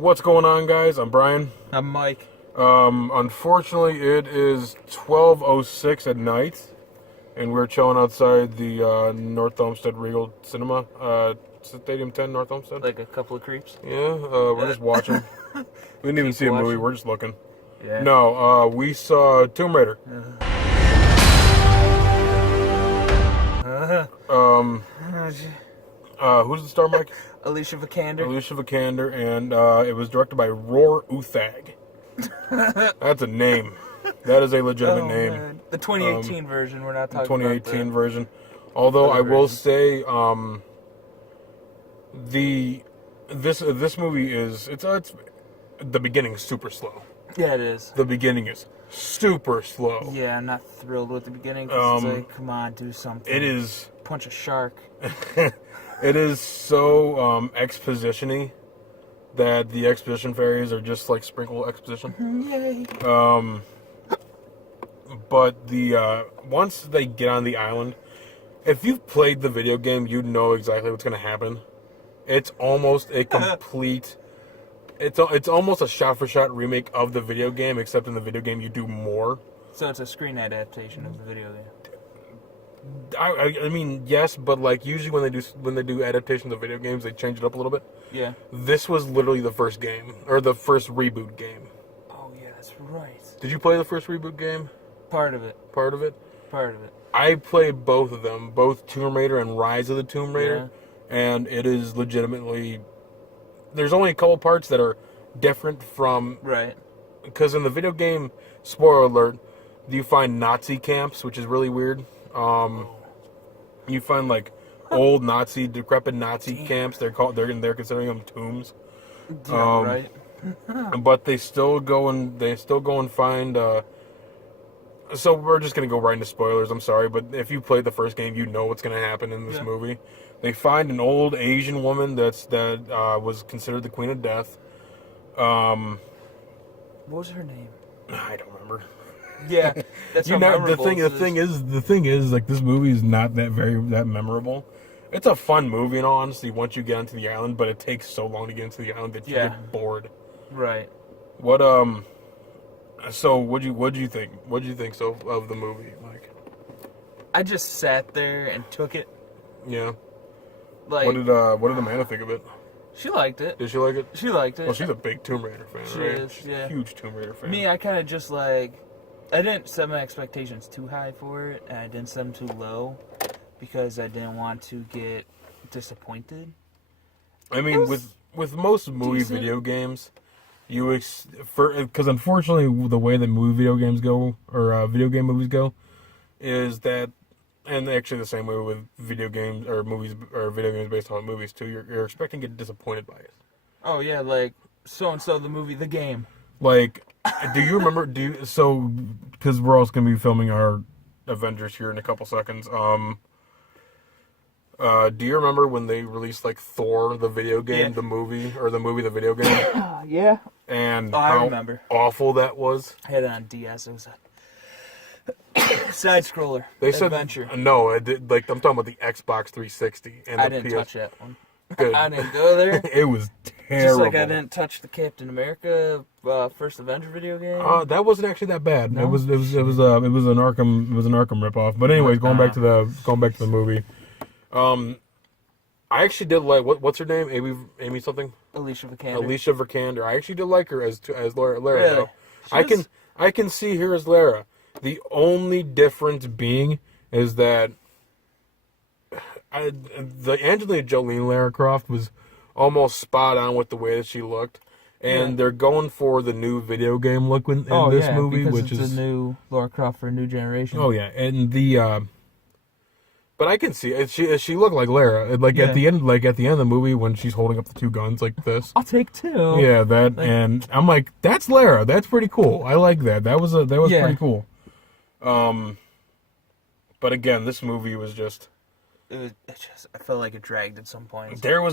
What's going on, guys? I'm Brian. I'm Mike. Unfortunately, it is 12:06 at night, and we're chilling outside the North Olmsted Regal Cinema, Stadium 10, North Olmsted. Like a couple of creeps. Yeah, we're just watching. We didn't even see a movie. We're just looking. Yeah. No, we saw Tomb Raider. Who's the star, Mike? Alicia Vikander. Alicia Vikander, and it was directed by Roar Uthag. That's a name. That is a legitimate name. Man. The 2018 version. We're not talking 2018 about version. Although I will version. say, this movie is it's the beginning is super slow. Yeah, it is. The beginning is super slow. Yeah, I'm not thrilled with the beginning because it's like, come on, do something. It is. Punch a shark. It is so exposition-y that the exposition fairies are just like sprinkle exposition. Yay. But the once they get on the island, if you've played the video game, you know exactly what's going to happen. It's almost a complete. It's almost a shot-for-shot remake of the video game, except in the video game you do more. So it's a screen adaptation of the video game. I mean, yes, but like usually when they do adaptations of video games, they change it up a little bit. Yeah. This was literally the first game, or the first reboot game. Oh yeah, that's right. Did you play the first reboot game? Part of it. Part of it? Part of it. I played both of them, both Tomb Raider and Rise of the Tomb Raider, and it is legitimately. There's only a couple parts that are different from. Right. Because in the video game, spoiler alert, you find Nazi camps, which is really weird. You find like old Nazi, decrepit Nazi camps. They're considering them tombs. Yeah, right. But they still go and find. So we're just gonna go right into spoilers. I'm sorry, but if you played the first game, you know what's gonna happen in this movie. They find an old Asian woman that was considered the Queen of Death. What was her name? I don't remember. Yeah, that's the thing is like this movie is not that memorable. It's a fun movie in all honesty once you get onto the island, but it takes so long to get into the island that you get bored. Right. What So what'd you think? What'd you think of the movie, Mike? I just sat there and took it. Yeah. Like, what did Amanda think of it? She liked it. Did she like it? She liked it. Well, she's a big Tomb Raider fan, She right? is, She's yeah. a huge Tomb Raider fan. Me, I kind of just like, I didn't set my expectations too high for it, and I didn't set them too low because I didn't want to get disappointed. I mean, with most movie video games, because unfortunately the way that video game movies go, is that, and actually the same way with video games or movies or video games based on movies too. You're expecting to get disappointed by it. Oh yeah, like so and so the movie, the game. Like, do you remember? Because we're also gonna be filming our Avengers here in a couple seconds. Do you remember when they released like Thor the video game, the movie, or the movie the video game? Yeah. And I remember. Awful that was. I had it on DS. It was a side scroller. They said adventure. No, I'm talking about the Xbox 360 and I the didn't touch that one. Good. I didn't go there. It was terrible. Just like I didn't touch the Captain America first Avenger video game. That wasn't actually that bad. No? It was an Arkham ripoff. But anyways, going back to the movie. I actually did like what's her name? Amy something? Alicia Vikander. Alicia Vikander. I actually did like her as Lara. Really? I can see her as Lara. The only difference being is that the Angelina Jolie Lara Croft was almost spot on with the way that she looked, and they're going for the new video game look in this movie, which is a new Lara Croft for a new generation. Oh yeah, and but I can see it. She looked like Lara. At the end of the movie when she's holding up the two guns like this. I'll take two. Yeah, and I'm like, that's Lara. That's pretty cool. I like that. That was pretty cool. But again, this movie was just. I felt like it dragged at some point. Again,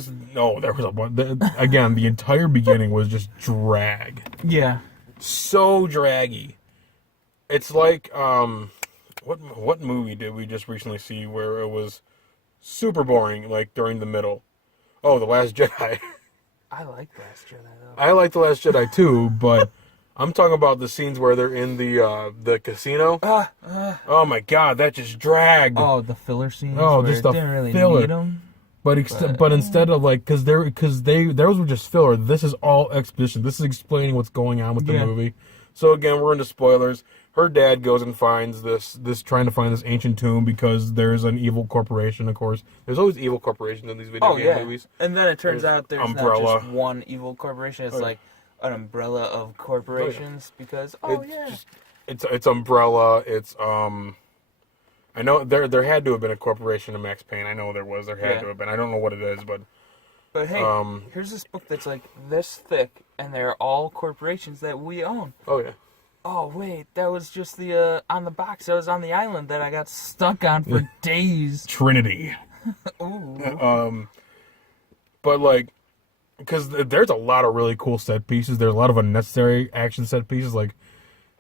the entire beginning was just drag. Yeah. So draggy. It's like, what movie did we just recently see where it was super boring, like, during the middle? Oh, The Last Jedi. I like Last Jedi though. I like The Last Jedi too, but I'm talking about the scenes where they're in the casino. Oh my god, that just dragged. Oh, the filler scenes. Oh, where just it the didn't really filler. need them. But instead of like, because those were just filler. This is all exposition. This is explaining what's going on with the movie. So again, we're into spoilers. Her dad goes and finds this trying to find this ancient tomb because there's an evil corporation. Of course, there's always evil corporations in these video game movies. And then it turns out there's Umbrella. not just one evil corporation. It's like an umbrella of corporations because it's Umbrella. It's I know there had to have been a corporation in Max Payne. I know there was. There had to have been. I don't know what it is, but hey, here's this book that's like this thick, and they're all corporations that we own. Oh yeah. Oh wait, that was just the on the box. That was on the island that I got stuck on for days. Trinity. Ooh. But like, because there's a lot of really cool set pieces. There's a lot of unnecessary action set pieces. Like,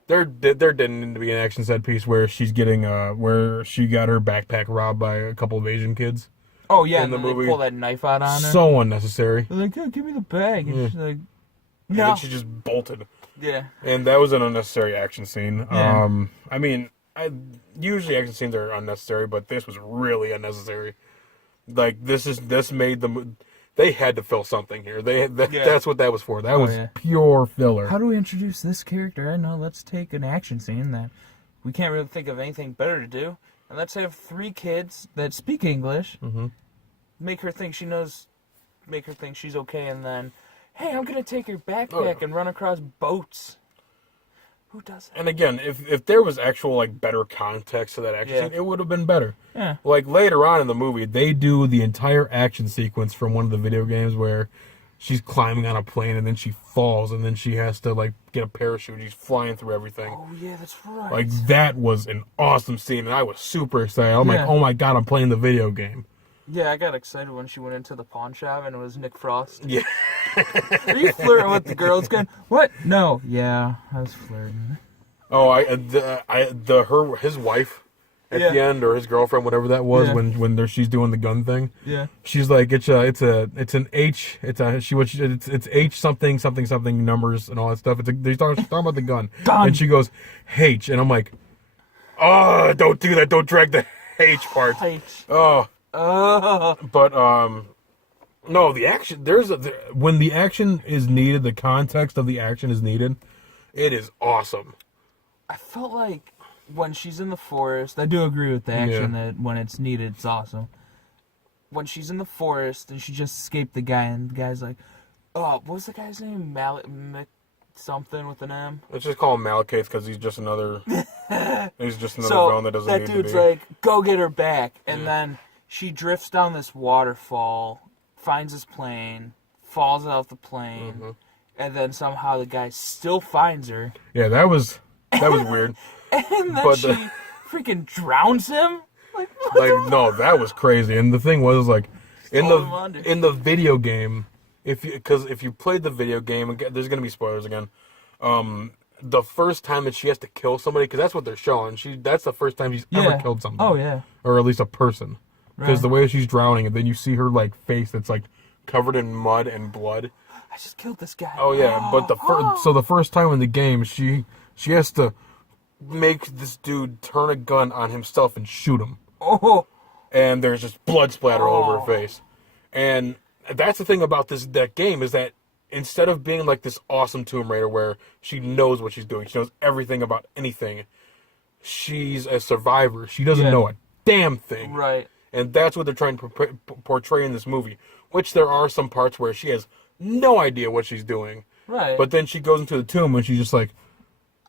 there didn't need to be an action set piece where she's getting where she got her backpack robbed by a couple of Asian kids. Oh yeah, in and the then movie. they pull that knife out on her. So unnecessary. They're like, oh, give me the bag. And she's like, And no. then she just bolted. Yeah. And that was an unnecessary action scene. Yeah. I mean, usually action scenes are unnecessary, but this was really unnecessary. Like, this made them. They had to fill something here. That's what that was for. That was pure filler. How do we introduce this character? I know. Let's take an action scene that we can't really think of anything better to do, and let's have 3 kids that speak English. Mm-hmm. Make her think she knows. Make her think she's okay, and then, hey, I'm gonna take your backpack and run across boats. Who does that? And again, if there was actual like better context to that action scene, it would have been better. Yeah. Like later on in the movie, they do the entire action sequence from one of the video games where she's climbing on a plane and then she falls and then she has to like get a parachute. She's flying through everything. Oh yeah, that's right. Like that was an awesome scene, and I was super excited. I'm like, oh my god, I'm playing the video game. Yeah, I got excited when she went into the pawn shop and it was Nick Frost. Yeah. Are you flirting with the girls? Going, what? No. Yeah, I was flirting. Oh, his wife at the end, or his girlfriend, whatever that was, when she's doing the gun thing. Yeah. She's like, it's an H. It's H something numbers and all that stuff. She's talking about the gun. And she goes H, and I'm like, oh, don't do that. Don't drag the H part. H. Oh. But no, the action. When the action is needed, the context of the action is needed. It is awesome. I felt like when she's in the forest, I do agree with the action that when it's needed, it's awesome. When she's in the forest and she just escaped the guy, and the guy's like, oh, what was the guy's name? Something with an M. Let's just call him Malachate because he's just another. He's just another villain that doesn't need to be. That dude's like, go get her back, and then she drifts down this waterfall, finds his plane, falls out the plane, and then somehow the guy still finds her. Yeah, that was weird. And then she freaking drowns him. Like no, that was crazy. And the thing was like, in the video game, if you played the video game, there's gonna be spoilers again. The first time that she has to kill somebody, because that's what they're showing. That's the first time she's ever killed somebody. Oh yeah. Or at least a person. Because the way she's drowning, and then you see her like face that's like covered in mud and blood. I just killed this guy. Oh yeah, but the first time in the game, she has to make this dude turn a gun on himself and shoot him. Oh. And there's just blood splatter all over her face. And that's the thing about that game is that instead of being like this awesome Tomb Raider where she knows what she's doing, she knows everything about anything, she's a survivor. She doesn't know a damn thing. Right. And that's what they're trying to portray in this movie. Which there are some parts where she has no idea what she's doing. Right. But then she goes into the tomb and she's just like,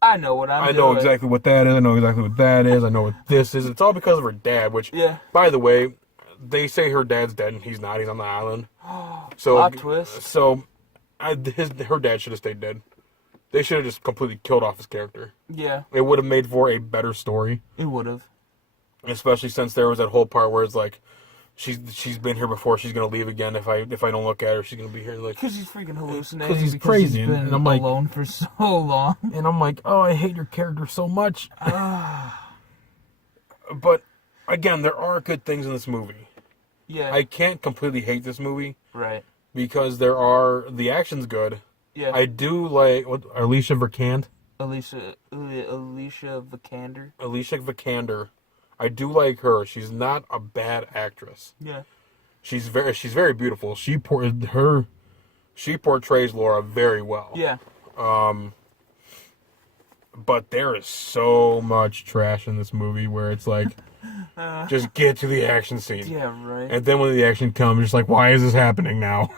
I know what I'm doing. I know exactly what that is. I know exactly what that is. I know what this is. It's all because of her dad, which, by the way, they say her dad's dead and he's not. He's on the island. So, plot twist. So, her dad should have stayed dead. They should have just completely killed off his character. Yeah. It would have made for a better story. It would have. Especially since there was that whole part where it's like, she's been here before. She's gonna leave again if I don't look at her. She's gonna be here like because he's freaking hallucinating. Because he's crazy, he's been and I'm like alone for so long. And I'm like, oh, I hate your character so much. But again, there are good things in this movie. Yeah, I can't completely hate this movie. Right. because the action's good. Yeah. I do like Alicia Vikander. Alicia Vikander. Alicia Vikander. I do like her. She's not a bad actress. Yeah. She's very beautiful. She portrays Laura very well. Yeah. But there is so much trash in this movie where it's like, just get to the action scene. Yeah, right. And then when the action comes, you're just like, why is this happening now?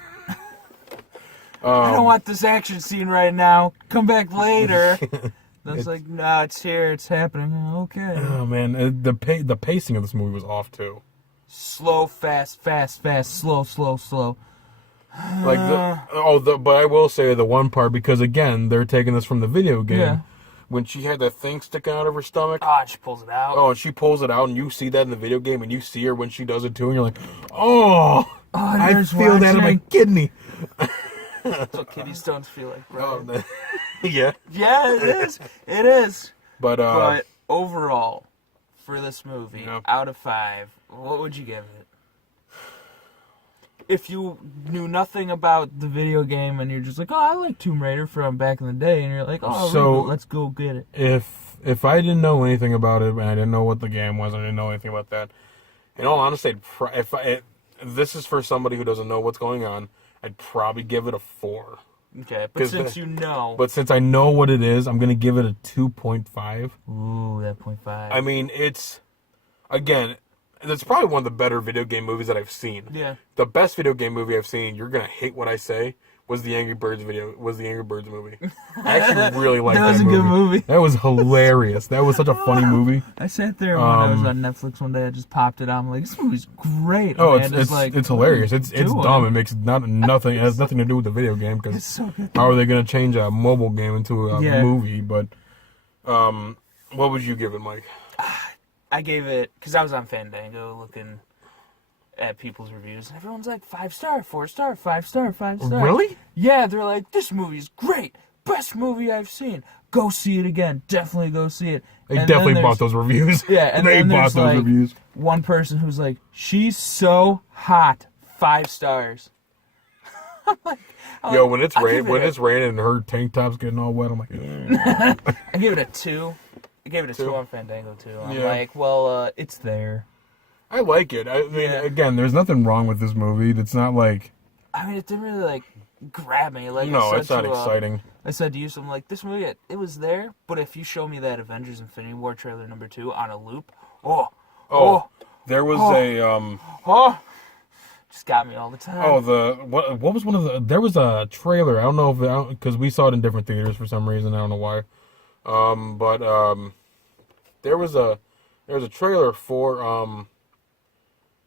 I don't want this action scene right now. Come back later. That's like, nah, it's here. It's happening. Okay. Oh man, the pacing of this movie was off too. Slow, fast, fast, fast, slow, slow, slow. Like but I will say the one part, because again they're taking this from the video game. Yeah. When she had that thing sticking out of her stomach. Oh, and she pulls it out. Oh, and she pulls it out, and you see that in the video game, and you see her when she does it too, and you're like, oh I feel that in my kidney. That's what kidney stones feel like, bro. Oh, yeah. Yeah, it is. It is. But overall, for this movie, out of 5, what would you give it? If you knew nothing about the video game and you're just like, oh, I like Tomb Raider from back in the day, and you're like, oh, Reboot, let's go get it. If I didn't know anything about it, and I didn't know what the game was, and I didn't know anything about that, in all honesty, if this is for somebody who doesn't know what's going on, I'd probably give it a 4. Okay, but since you know... But since I know what it is, I'm going to give it a 2.5. Ooh, that 0.5. I mean, it's... Again, it's probably one of the better video game movies that I've seen. Yeah. The best video game movie I've seen, you're going to hate what I say, was the Angry Birds movie. I actually really liked that movie. That was a good movie. That was hilarious. That was such a funny movie. I sat there when I was on Netflix one day. I just popped it on. I'm like, this movie's great. Oh, it's hilarious. It's dumb. It makes nothing. It has nothing to do with the video game, because so how are they going to change a mobile game into a movie? But what would you give it, Mike? I gave it, because I was on Fandango looking at people's reviews, and everyone's like 5-star, 4-star, 5-star, 5-star. Really? Yeah, they're like, this movie's great, best movie I've seen. Go see it again. Definitely go see it. They definitely bought those reviews. Yeah, and they then bought those reviews. One person who's like, she's so hot, 5 stars. Yo, when it's raining and her tank top's getting all wet, I'm like, I gave it a 2. I gave it a 2 on Fandango too. I'm like, well, it's there. I like it. I mean, again, there's nothing wrong with this movie. It's not like... I mean, it didn't really, like, grab me. Like, no, it's not exciting. I said to you something like, this movie, it was there, but if you show me that Avengers Infinity War trailer number 2 on a loop, there was just got me all the time. Oh, what was one of the... There was a trailer. I don't know if... Because we saw it in different theaters for some reason. I don't know why. There was a trailer for...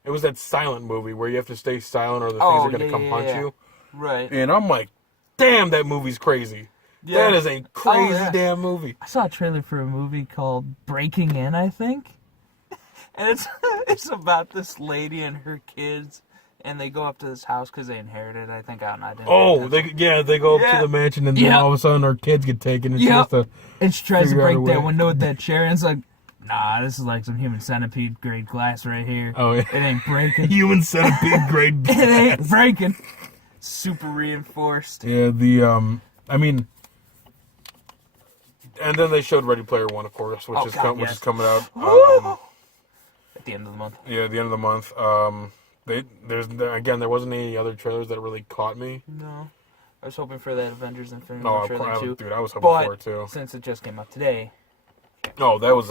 It was that silent movie where you have to stay silent or the things are going to come punch you. Right. And I'm like, damn, that movie's crazy. Yeah. That is a crazy damn movie. I saw a trailer for a movie called Breaking In, I think. And it's about this lady and her kids, and they go up to this house because they inherited it, I think. I didn't they go up to the mansion, and then all of a sudden our kids get taken, and she has to... And she tries to break that window with that chair, and it's like... Nah, this is like some human centipede grade glass right here. Oh, yeah. It ain't breaking. Human centipede grade glass. It ain't breaking. Super reinforced. Yeah, I mean... And then they showed Ready Player One, of course, which is coming out. At the end of the month. Yeah, at the end of the month. There wasn't any other trailers that really caught me. No. I was hoping for that Avengers Infinity War trailer too. Dude, I was hoping for it too. Since it just came out today... Oh, that was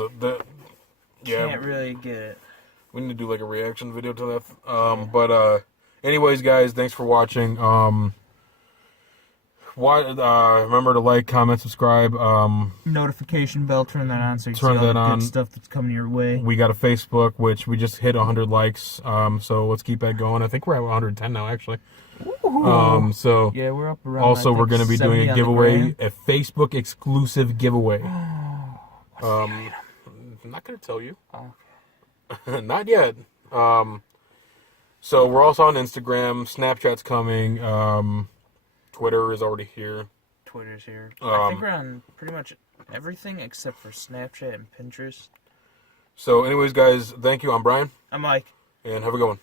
Can't really get it. We need to do like a reaction video to that. But anyways, guys, thanks for watching. Remember to like, comment, subscribe. Notification bell, turn that on so you see all the good stuff that's coming your way. We got a Facebook, which we just hit 100 likes. So let's keep that going. I think we're at 110 now, actually. So yeah, we're up around. Also, we're going to be doing a giveaway, a Facebook exclusive giveaway. I'm not going to tell you. Oh. Not yet. So we're also on Instagram. Snapchat's coming. Twitter is already here. Twitter's here. I think we're on pretty much everything except for Snapchat and Pinterest. So anyways, guys, thank you. I'm Brian. I'm Mike. And have a good one.